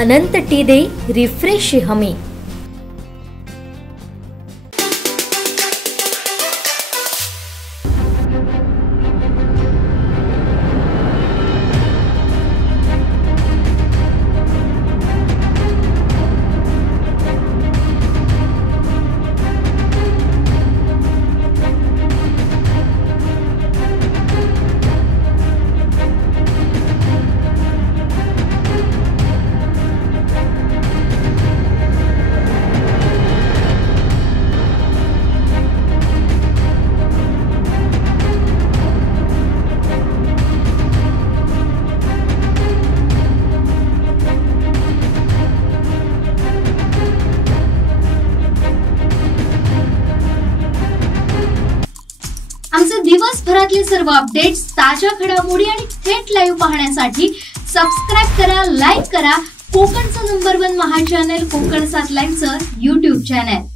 अनंत टी दे रिफ्रेश हमें। आमचे दिवसभरातले सर्व अपडेट्स, ताज्या घडामोडी आणि थेट लाईव्ह पाहण्यासाठी सबस्क्राइब करा, लाईक करा कोकणचं नंबर 1 महा चॅनल कोकण 7 लाईव्हचं YouTube चॅनल।